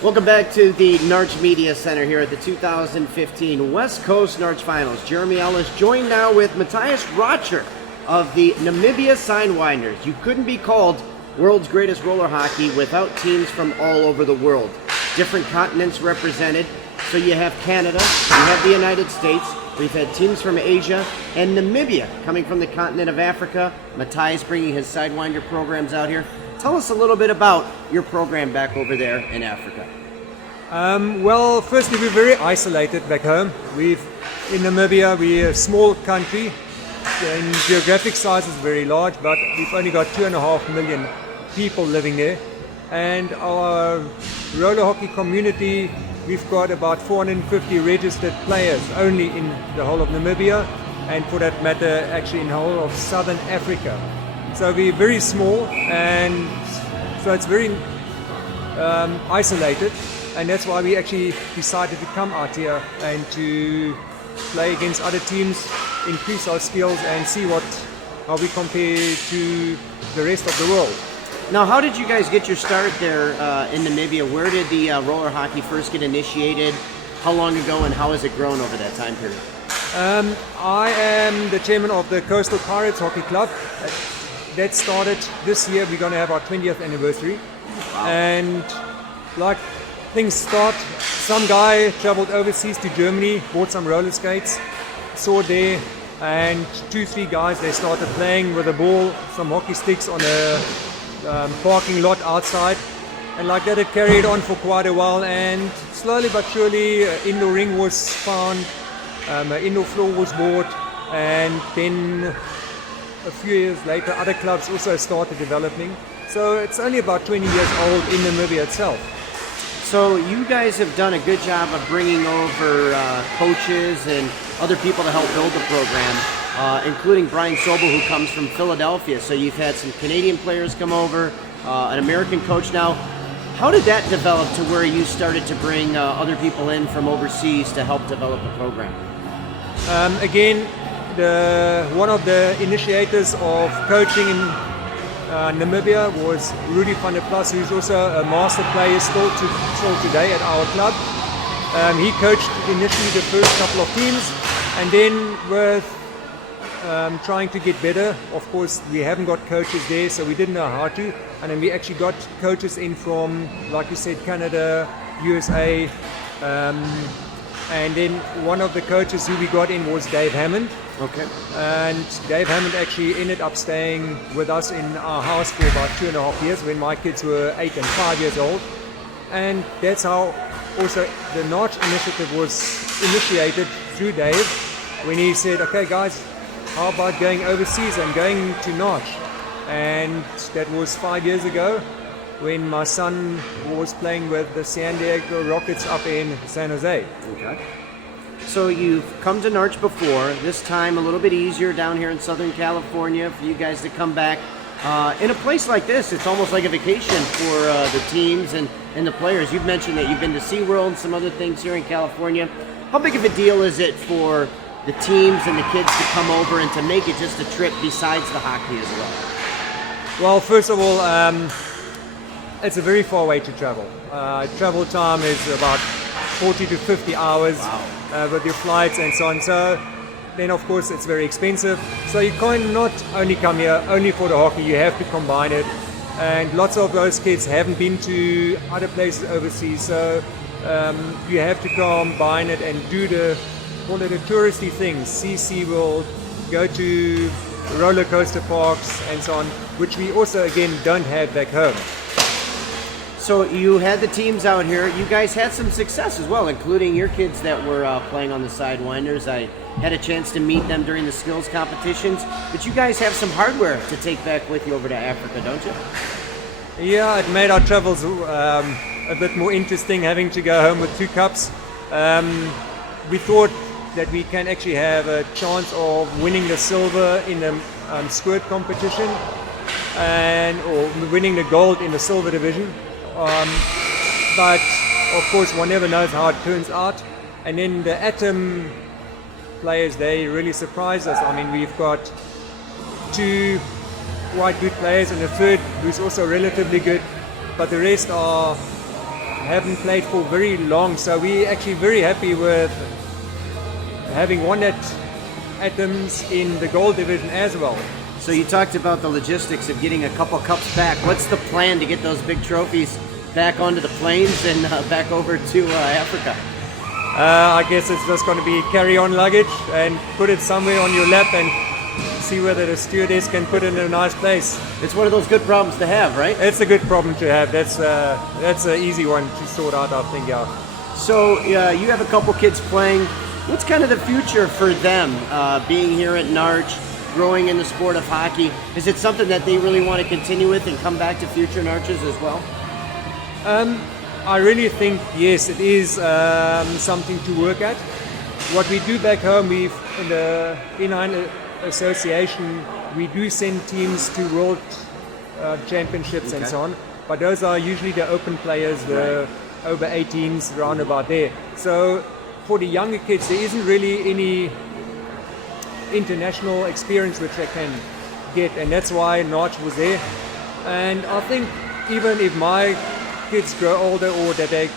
Welcome back to the NARCh Media Center here at the 2015 West Coast NARCh Finals. Jeremy Ellis joined now with Matthias Rottcher of the Namibia Sidewinders. You couldn't be called world's greatest roller hockey without teams from all over the world. Different continents represented. So you have Canada, you have the United States, we've had teams from Asia, and Namibia coming from the continent of Africa. Matthias bringing his Sidewinder programs out here. Tell us a little bit about your program back over there in Africa. Well, firstly, we're very isolated back home. In Namibia, we're a small country, and geographic size is very large, but we've only got 2.5 million people living there. And our roller hockey community, we've got about 450 registered players only in the whole of Namibia, and for that matter, actually in the whole of Southern Africa. So we're very small, and so it's very isolated, and that's why we actually decided to come out here and to play against other teams, increase our skills, and see how we compare to the rest of the world. Now, how did you guys get your start there in Namibia? Where did the roller hockey first get initiated? How long ago, and how has it grown over that time period? I am the chairman of the Coastal Pirates Hockey Club. That started this year. We're going to have our 20th anniversary. Wow. And like things start, some guy traveled overseas to Germany, bought some roller skates, saw there, and 2-3 guys, they started playing with a ball, some hockey sticks on a parking lot outside. And like that, it carried on for quite a while, and slowly but surely an indoor ring was found, an indoor floor was bought, and then a few years later, other clubs also started developing. So it's only about 20 years old in Namibia itself. So you guys have done a good job of bringing over coaches and other people to help build the program, including Brian Sobel, who comes from Philadelphia. So you've had some Canadian players come over, an American coach now. How did that develop to where you started to bring other people in from overseas to help develop the program? Again, one of the initiators of coaching in Namibia was Rudy van der Plas, who's also a master player still today at our club. He coached initially the first couple of teams, and then with trying to get better, of course we haven't got coaches there, so we didn't know how to, and then we actually got coaches in from, like you said, Canada, USA, and then one of the coaches who we got in was Dave Hammond. Okay. And Dave Hammond actually ended up staying with us in our house for about 2.5 years when my kids were 8 and 5 years old. And that's how also the NARCh initiative was initiated through Dave, when he said, okay guys, how about going overseas and going to NARCh? And that was 5 years ago, when my son was playing with the San Diego Rockets up in San Jose. Okay. So you've come to NARCh before, this time a little bit easier down here in Southern California for you guys to come back. In a place like this, it's almost like a vacation for the teams and the players. You've mentioned that you've been to SeaWorld and some other things here in California. How big of a deal is it for the teams and the kids to come over and to make it just a trip besides the hockey as well? Well, first of all, it's a very far way to travel. Travel time is about 40 to 50 hours. Wow. With your flights and so on. So then of course it's very expensive. So you can't not only come here only for the hockey, you have to combine it. And lots of those kids haven't been to other places overseas. So you have to combine it and do the touristy things. See SeaWorld, go to roller coaster parks and so on, which we also again don't have back home. So you had the teams out here. You guys had some success as well, including your kids that were playing on the Sidewinders. I had a chance to meet them during the skills competitions. But you guys have some hardware to take back with you over to Africa, don't you? Yeah, it made our travels a bit more interesting, having to go home with 2 cups. We thought that we can actually have a chance of winning the silver in the squirt competition, or winning the gold in the silver division. But of course one never knows how it turns out. And then the Atom players, they really surprised us. I mean, we've got 2 quite good players and a third who's also relatively good, but the rest are haven't played for very long, so we're actually very happy with having won at Adams in the gold division as well. So you talked about the logistics of getting a couple cups back. What's the plan to get those big trophies back onto the planes and back over to Africa? I guess it's just going to be carry-on luggage and put it somewhere on your lap and see whether the stewardess can put it in a nice place. It's one of those good problems to have, right? It's a good problem to have. That's an easy one to sort out, I think. Yeah. So you have a couple kids playing. What's kind of the future for them being here at NARCh, growing in the sport of hockey? Is it something that they really want to continue with and come back to future NARChes as well? I really think, yes, it is something to work at. What we do back home, in the N9 Association, we do send teams to world championships and so on, but those are usually the open players, the over 18s, around about there. So for the younger kids, there isn't really any international experience which they can get, and that's why NARCh was there. And I think even if my kids grow older, or that they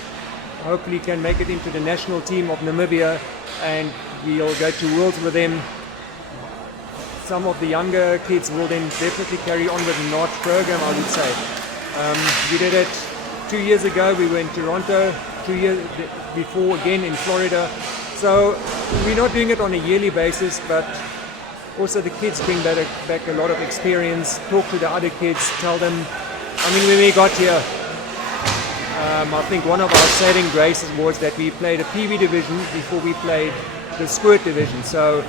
hopefully can make it into the national team of Namibia and we'll go to Worlds with them, some of the younger kids will then definitely carry on with the NARCh program, I would say. We did it 2 years ago, we were in Toronto, 2 years before again in Florida. So we're not doing it on a yearly basis, but also the kids bring back a lot of experience, talk to the other kids, tell them, when we got here, I think one of our saving graces was that we played a PV division before we played the squirt division. So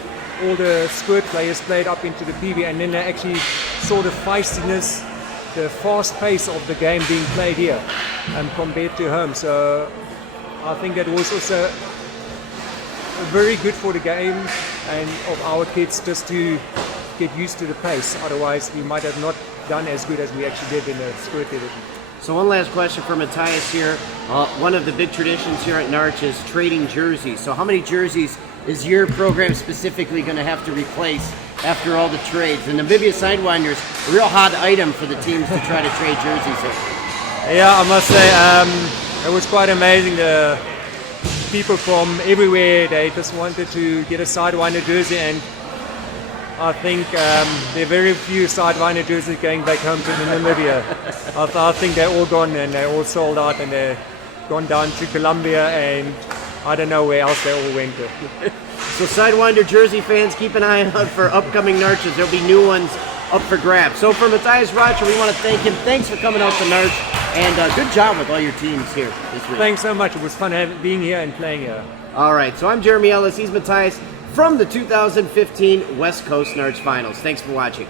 all the squirt players played up into the PV, and then they actually saw the feistiness, the fast pace of the game being played here compared to home. So I think that was also very good for the game and of our kids just to get used to the pace. Otherwise, we might have not done as good as we actually did in the squirt division. So one last question for Matthias here. One of the big traditions here at NARCh is trading jerseys. So how many jerseys is your program specifically going to have to replace after all the trades? The Namibia Sidewinders, a real hot item for the teams to try to trade jerseys here. Yeah, I must say, it was quite amazing. The people from everywhere, they just wanted to get a Sidewinder jersey, and I think there are very few Sidewinder jerseys going back home to Namibia. I think they're all gone and they're all sold out, and they're gone down to Colombia, and I don't know where else they all went to. So Sidewinder jersey fans, keep an eye out for upcoming NARChes. There'll be new ones up for grabs. So for Matthias Rottcher, we want to thank him. Thanks for coming out to NARCh, and good job with all your teams here this week. Thanks so much. It was fun being here and playing here. All right, so I'm Jeremy Ellis. He's Matthias from the 2015 West Coast NARCh Finals. Thanks for watching.